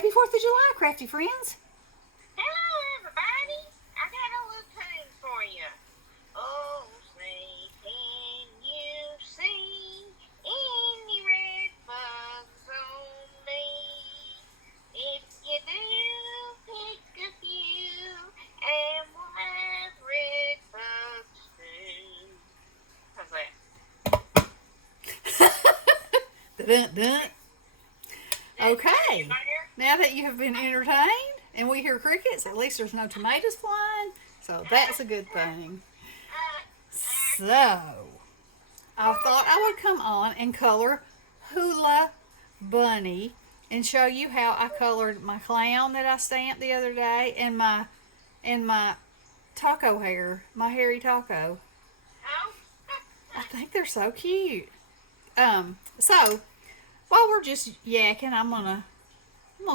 Happy 4th of July, crafty friends. Hello, everybody. I got a little tune for you. Oh, say, can you see any red bugs on me? If you do, pick a few, and we'll have red bugs too. How's that? Dun-dun. Okay. Now that you have been entertained and we hear crickets, at least there's no tomatoes flying, so that's a good thing. So, I thought I would come on and color Hula Bunny and show you how I colored my clown that I stamped the other day and my taco hair, my hairy taco. I think they're so cute. So while we're just yakking, I'm gonna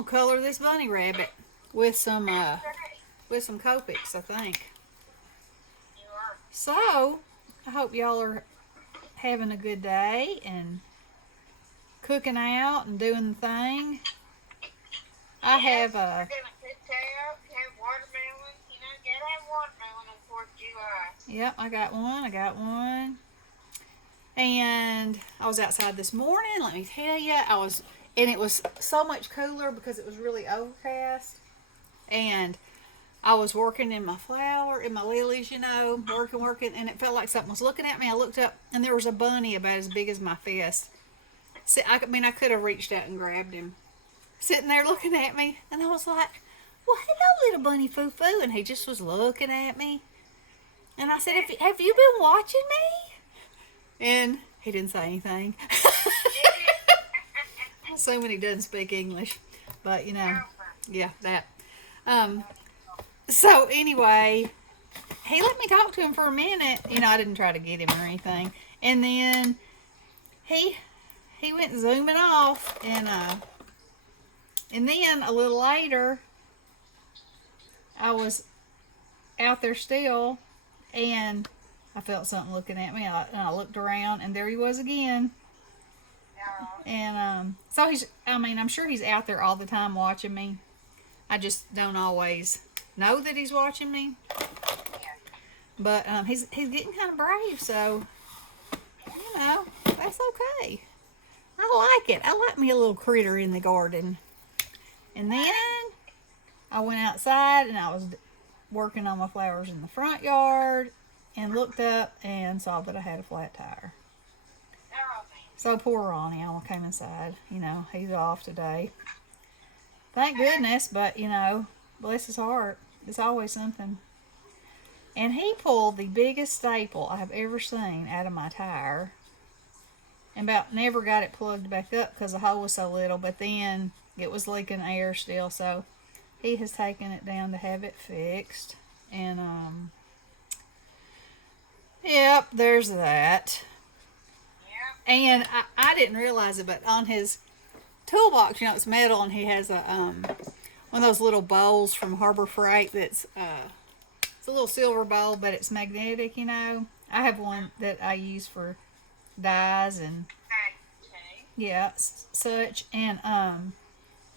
color this bunny rabbit with some Copics, I think. So I hope y'all are having a good day and cooking out and doing the thing. I have We're gonna cook out, have watermelon. You know, gotta have watermelon on 4th of July. Yep, I got one. And I was outside this morning, let me tell you, and it was so much cooler because it was really overcast. And I was working in my lilies, working, and it felt like something was looking at me. I looked up, and there was a bunny about as big as my fist. I could have reached out and grabbed him, sitting there looking at me, and I was like, well, hello, little bunny foo-foo, and he just was looking at me. And I said, have you been watching me? And he didn't say anything. I'm assuming he doesn't speak English. But, yeah, that. So, anyway, he let me talk to him for a minute. I didn't try to get him or anything. And then he went zooming off. And then a little later, I was out there still. And I felt something looking at me, and I looked around, and there he was again. And so I'm sure he's out there all the time watching me. I just don't always know that he's watching me. But he's getting kind of brave, so that's okay. I like it. I like me a little critter in the garden. And then I went outside, and I was working on my flowers in the front yard. And looked up and saw that I had a flat tire. So poor Ronnie, I came inside. He's off today. Thank goodness, but, bless his heart. It's always something. And he pulled the biggest staple I have ever seen out of my tire. And about never got it plugged back up because the hole was so little. But then it was leaking air still. So he has taken it down to have it fixed. And, yep, there's that. Yep. And I didn't realize it, but on his toolbox, it's metal, and he has one of those little bowls from Harbor Freight that's it's a little silver bowl, but it's magnetic. I have one that I use for dyes and such. And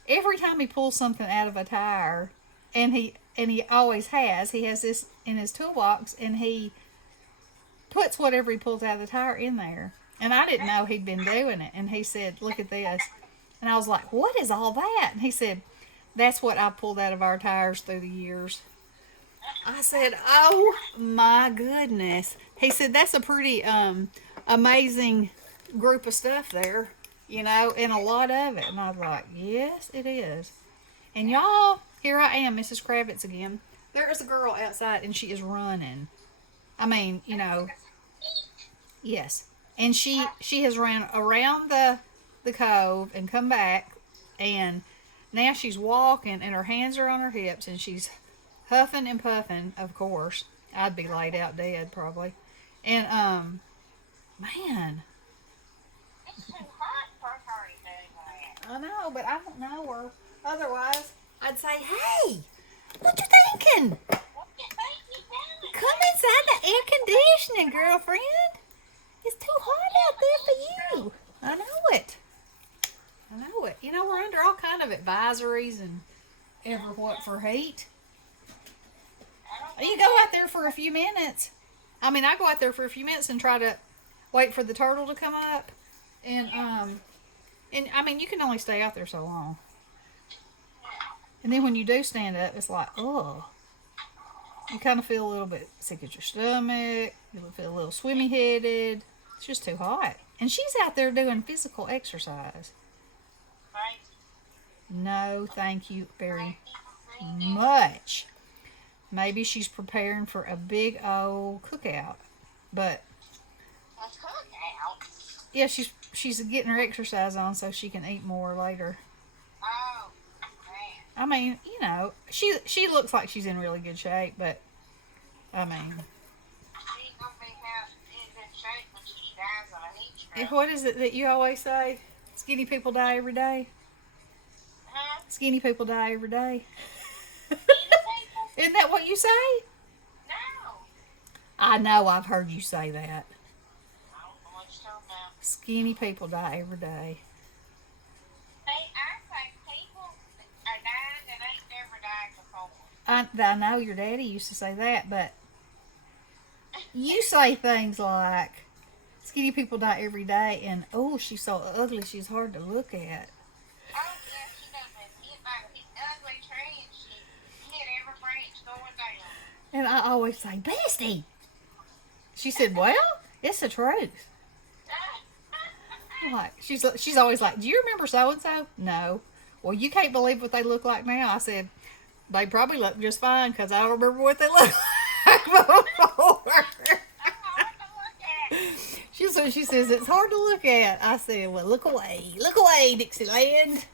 every time he pulls something out of a tire, and he always has this in his toolbox, and he puts whatever he pulls out of the tire in there. And I didn't know he'd been doing it. And he said, look at this. And I was like, what is all that? And he said, that's what I pulled out of our tires through the years. I said, oh my goodness. He said, that's a pretty amazing group of stuff there, and a lot of it. And I was like, yes, it is. And y'all, here I am, Mrs. Kravitz again. There is a girl outside, and she is running. Yes. And she has ran around the cove and come back, and now she's walking, and her hands are on her hips, and she's huffing and puffing, of course. I'd be laid out dead, probably. And, man. It's too hot for her to do that. I know, but I don't know her. Otherwise, I'd say, hey, what you thinking? Come inside the air conditioning, girlfriend. It's too hot out there for you. I know it. but you know, we're under all kind of advisories and ever what for heat. You go out there for a few minutes. I mean, I go out there for a few minutes and try to wait for the turtle to come up. And I mean, you can only stay out there so long. And then when you do stand up, it's like, oh, you kind of feel a little bit sick at your stomach. You feel a little swimmy headed. It's just too hot. And she's out there doing physical exercise. No, thank you very much. Maybe she's preparing for a big old cookout. But A cookout? yeah, she's getting her exercise on so she can eat more later. Oh, man. I mean, you know, she looks like she's in really good shape, but I mean, She's going to be in good shape when she dies of a heat stroke. what is it that you always say? Skinny people die every day. Huh? Skinny people die every day. Skinny people? Isn't that what you say? No. I know I've heard you say that. I don't know what you're talking about. Skinny people die every day. Hey, I think people are dying that ain't never died before. I know your daddy used to say that, but you say things like skinny people die every day and oh, she's so ugly she's hard to look at. Oh, yeah, she done been hit by an ugly tree and she hit every branch going down. And I always say, Bestie. She said, well, it's the truth. I'm like, she's always like, do you remember so-and-so? No. Well, you can't believe what they look like now. I said, they probably look just fine because I don't remember what they look like before. She says, it's hard to look at. I said, well, look away, Dixieland.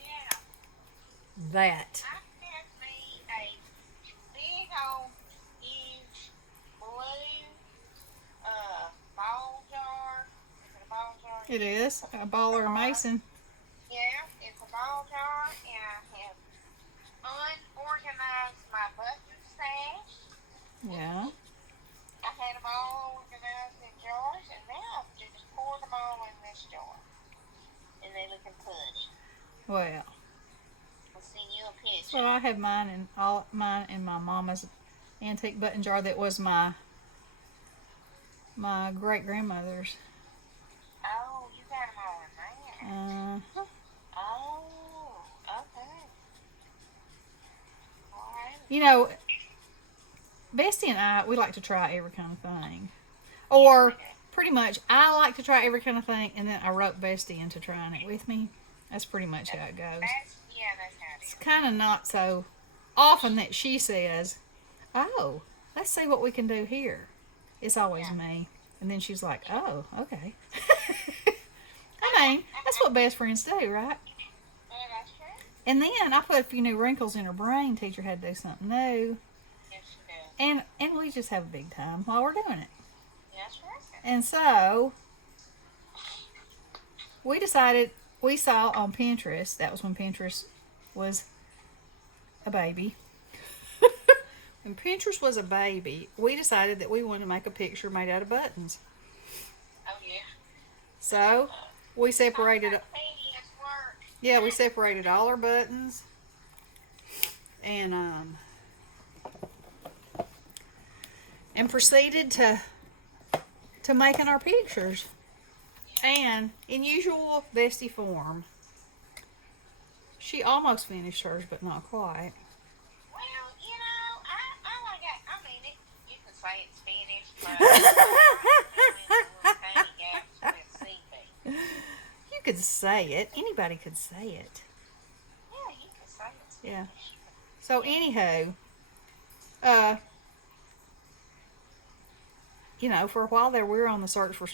Yeah. That. I had me a big old huge blue ball jar. Is it a ball jar? It is. A ball or a mason. Yeah, it's a ball jar, and I have unorganized my button stash. Yeah. I had them all organized in jars, and now I've just poured them all in this jar. And they looking pretty. Well. I'll send you a picture. Well, I have mine in my mama's antique button jar that was my great grandmother's. Oh, you got them all in there. Oh, okay. All right. You know, Bestie and I, we like to try every kind of thing. Or pretty much, I like to try every kind of thing, and then I rope Bestie into trying it with me. That's pretty much how it goes. That's how it It's is. kind of not so often that she says, oh, let's see what we can do here. It's always me. And then she's like, oh, okay. I mean, that's what best friends do, right? Yeah, that's true. And then I put a few new wrinkles in her brain. Teacher had to do something new. Yes, you do. And we just have a big time while we're doing it. Yes, right. And so we decided, we saw on Pinterest, that was when Pinterest was a baby. When Pinterest was a baby, we decided that we wanted to make a picture made out of buttons. Oh, yeah. So we separated, Tedious work. yeah, we separated all our buttons and proceeded to making our pictures. And in usual Bestie form, she almost finished hers, but not quite. Well, you know, I like it. I mean, you can say it's finished, but tiny gaps with CP. You could say it. Anybody could say it. Yeah, you can say it's finished. Yeah. So anywho, you know, for a while there, we were on the search for,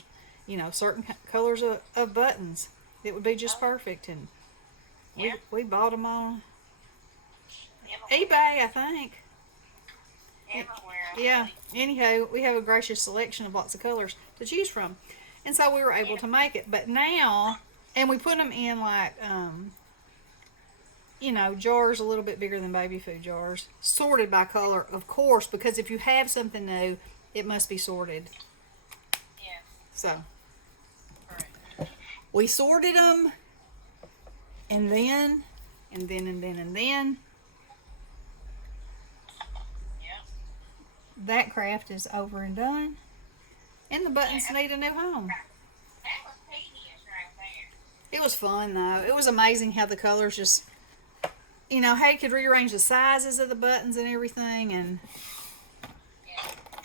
you know, certain colors of buttons that would be just perfect, and we bought them on eBay, I think. Everywhere. Yeah. Anyhow, we have a gracious selection of lots of colors to choose from, and so we were able to make it. But now, and we put them in like, you know, jars a little bit bigger than baby food jars, sorted by color, of course, because if you have something new, it must be sorted. Yeah. So Right. we sorted them, And then, and then, and then, and then, Yep. that craft is over and done. And the buttons need a new home. That was tedious right there. It was fun though. It was amazing how the colors just, you know, how you could rearrange the sizes of the buttons and everything, and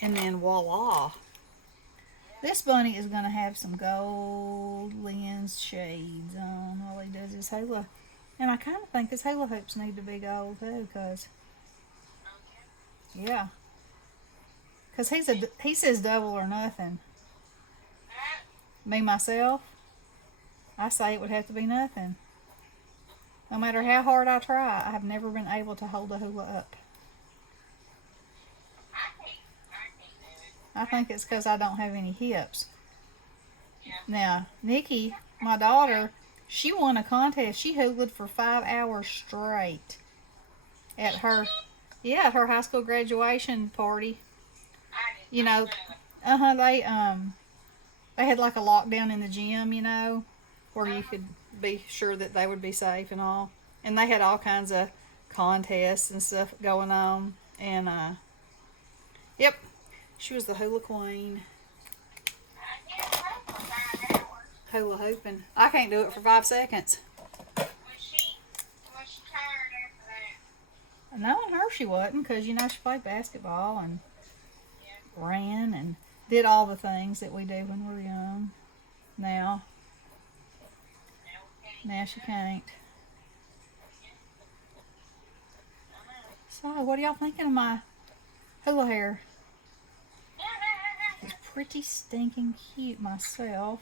then voila. This bunny is going to have some gold lens shades on. All he does is hula. And I kind of think his hula hoops need to be gold too, because, yeah. Because he says double or nothing. Me, myself, I say it would have to be nothing. No matter how hard I try, I have never been able to hold a hula up. I think it's because I don't have any hips. Now, Nikki, my daughter, she won a contest. She hulaed for 5 hours straight at her high school graduation party. You know, they had like a lockdown in the gym, you know, where you could be sure that they would be safe and all. And they had all kinds of contests and stuff going on. And, yep, she was the hula queen. Hula hooping. I can't do it for 5 seconds. Was she tired after that? Knowing her, she wasn't, because, you know, she played basketball and ran and did all the things that we do when we're young. Now she can't. So, what are y'all thinking of my hula hair? It's pretty stinking cute myself.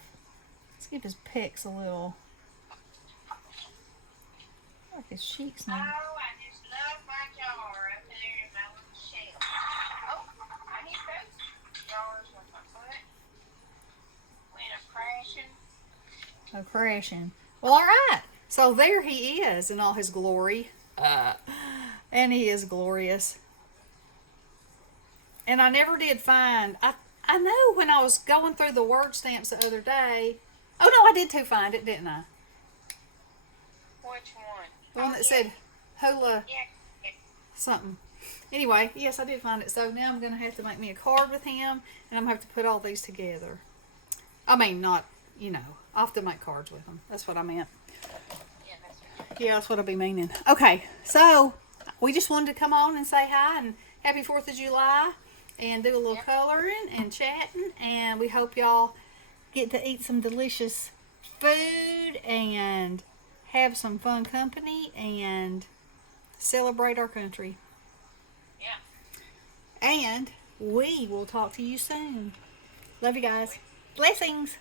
Let's give his pecs a little. Like his cheeks now. Oh, I just love my jar up there in my little shell. Oh, I hit those jars with my foot. Went a crashing. Crashing. Well, all right. So there he is in all his glory. And he is glorious. And I never did find... I know when I was going through the word stamps the other day... Oh, no, I did too find it, didn't I? Which one? The one that said hula Yeah. something. Anyway, yes, I did find it. So now I'm going to have to make me a card with him. And I'm going to have to put all these together. I mean, not, you know. I'll have to make cards with them. That's what I meant. Yeah, that's right. Yeah, that's what I'll be meaning. Okay, so we just wanted to come on and say hi and happy 4th of July and do a little coloring and chatting. And we hope y'all get to eat some delicious food and have some fun company and celebrate our country. Yeah. And we will talk to you soon. Love you guys. Blessings.